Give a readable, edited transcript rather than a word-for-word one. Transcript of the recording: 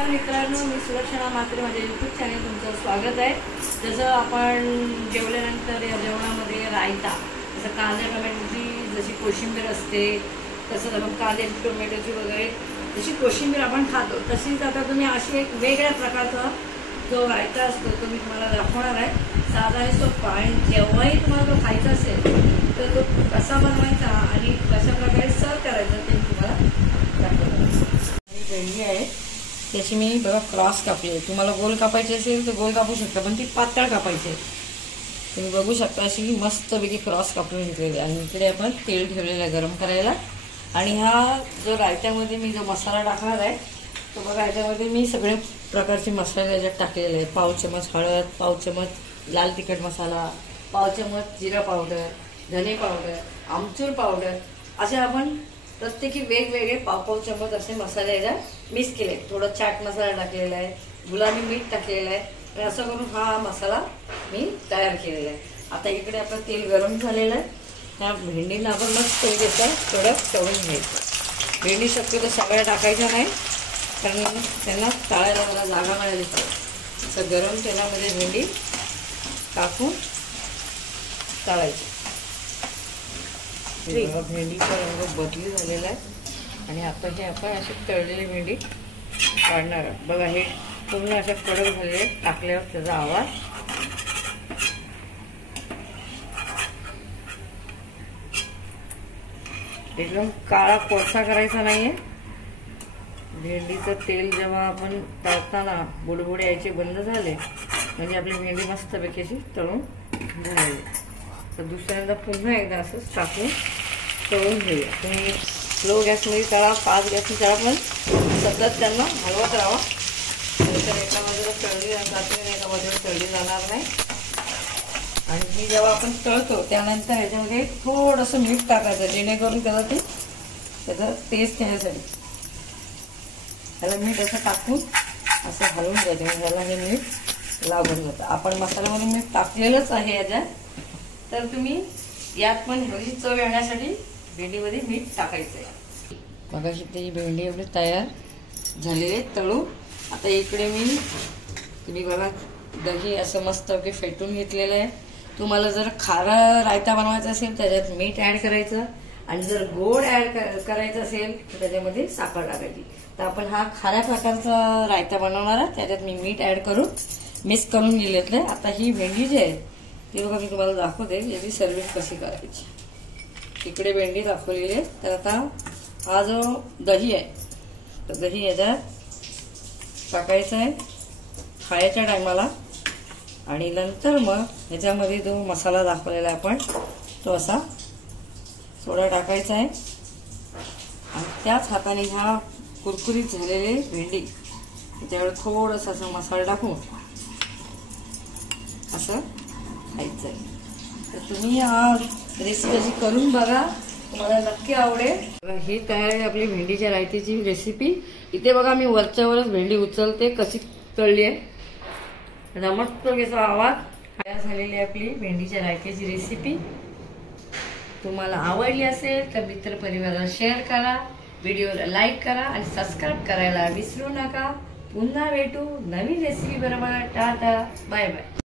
नमस्कार मित्रांनो, मी सुलक्षणा म्हात्रे, माझ्या यूट्यूब चॅनल तुमचं स्वागत आहे। जसं आपण जेवल्यानंतर या जेवणामध्ये रायता, जसं कांदा टोमॅटोची जशी कोशिंबीर असते, तसंच आपण कांदे टोमॅटोची वगैरे जशी कोशिंबीर आपण खातो, तशीच आता तुम्ही अशी एक वेगळ्या प्रकारचा जो रायता असतो तो मी तुम्हाला दाखवणार आहे। साधा आणि सोपा, आणि जेव्हाही तुम्हाला तो खायचा असेल तर तो कसा बनवायचा आणि कशा प्रकारे सर्व करायचा ते मी तुम्हाला दाखवणार आहे। भेंडी आहे त्याची मी बघा क्रॉस कापली आहे। तुम्हाला गोल कापायची असेल तर गोल कापू शकता, पण ती पातळ कापायची आहे। तुम्ही बघू शकता अशी मस्तपैकी क्रॉस कापून घेतलेली आहे। आणि इकडे आपण तेल ठेवलेलं आहे गरम करायला। आणि हा जो रायत्यामध्ये मी जो मसाला टाकणार आहे तो बघा, ह्याच्यामध्ये मी सगळे प्रकारचे मसाले याच्यात टाकलेले आहेत। पाव चमच हळद, पाव चमच लाल तिखट मसाला, पाव चमच जिरा पावडर, धने पावडर, आमचूर पावडर, असे आपण प्रत्येकी वेगवेगळे पाव चमच असे मसाले याच्यात मिक्स केले। थोडं चाट मसाला टाकलेला आहे, गुलाबी मीठ टाकलेलं आहे, आणि असं करून हा मसाला मी तयार केलेला आहे। आता इकडे आपलं तेल गरम झालेलं आहे। त्या भेंडीला आपण मस्त त्याचं थोडं तळून घ्यायचं। भेंडी शक्यतो सगळ्या टाकायच्या नाही, कारण त्यांना तळायला मला जागा मिळाली पाहिजे। असं गरम तेलामध्ये भेंडी टाकून तळायची। भेंडीचा रंग बदली झालेला आहे आणि आता हे आपण अशी तळलेली भेंडी काढणार आहोत। बघा हे पूर्ण अशा कडक झालेले, टाकल्यावर त्याचा आवाज एकदम काळा कोळसा करायचा नाहीये। भेंडीचं तेल जेव्हा आपण तळताना बुडबुडे यायचे बंद झाले म्हणजे आपली भेंडी मस्तपैकी अशी तळून झाली। तर दुसऱ्यांदा पुन्हा एकदा असंच टाकून तळून घेऊया। तुम्ही स्लो गॅसमध्ये तळा, फास्ट गॅसमध्ये तळा, पण सतत त्यांना हलवत राहा, तर एका बाजूला तळली जाते आणि एका बाजूला तळली जाणार नाही। आणि ही जेव्हा आपण तळतो त्यानंतर ह्याच्यामध्ये थोडंसं मीठ टाकायचं, जेणेकरून त्याला ते त्याचा टेस्ट येण्यासाठी त्याला मीठ असं टाकून असं हलवून जायचं, म्हणजे त्याला हे मीठ लागून जातं। आपण मसाल्यामध्ये मीठ टाकलेलंच आहे याच्यात, तर तुम्ही यात पण हळदी चव येण्यासाठी भेंडीमध्ये मीठ टाकायचं आहे। बघा ही भेंडी आपली तयार झालेली आहे तळून। आता इकडे तुम्ही बघा दही असं मस्तपैकी फेटून घेतलेलं आहे। तुम्हाला जर खारा रायता बनवायचा असेल त्याच्यात मीठ ॲड करायचं, आणि जर गोड ॲड करायचं असेल तर त्याच्यामध्ये साखर टाकायची। तर आपण हा खाऱ्या प्रकारचा रायता बनवणार आहे, त्याच्यात मी मीठ ॲड करून मिक्स करून घेतलं आहे। आता ही भेंडी जी आहे ती बघा मी तुम्हाला दाखवते याची सर्विंग कशी करायची। इकडे भेंडी दाखवलेली आहे। तर आता हा जो दही आहे तर दही याच्यात टाकायचं आहे खायच्या टायमाला, आणि नंतर मग ह्याच्यामध्ये जो मसाला दाखवलेला आहे आपण तो असा थोडा टाकायचा आहे, आणि त्याच हाताने ह्या कुरकुरीत झालेले भेंडी त्याच्यावर थोडंसं असं मसाला टाकून असं खायचं आहे। तर तुम्ही हा रेसिपी अशी करून बघा, तुम्हाला नक्की आवडेल। ही तयार आहे आपली भेंडीच्या रायत्याची रेसिपी। इथे बघा मी वरच्यावरच भेंडी उचलते कशी तळली आहे, रमतचा आवाज। तयार झालेली आपली भेंडीच्या रायत्याची रेसिपी तुम्हाला आवडली असेल तर मित्र परिवाराला शेअर करा, व्हिडिओला लाईक करा आणि सबस्क्राईब करायला विसरू नका। पुन्हा भेटू नवीन रेसिपी बरोबर। Tata, bye bye.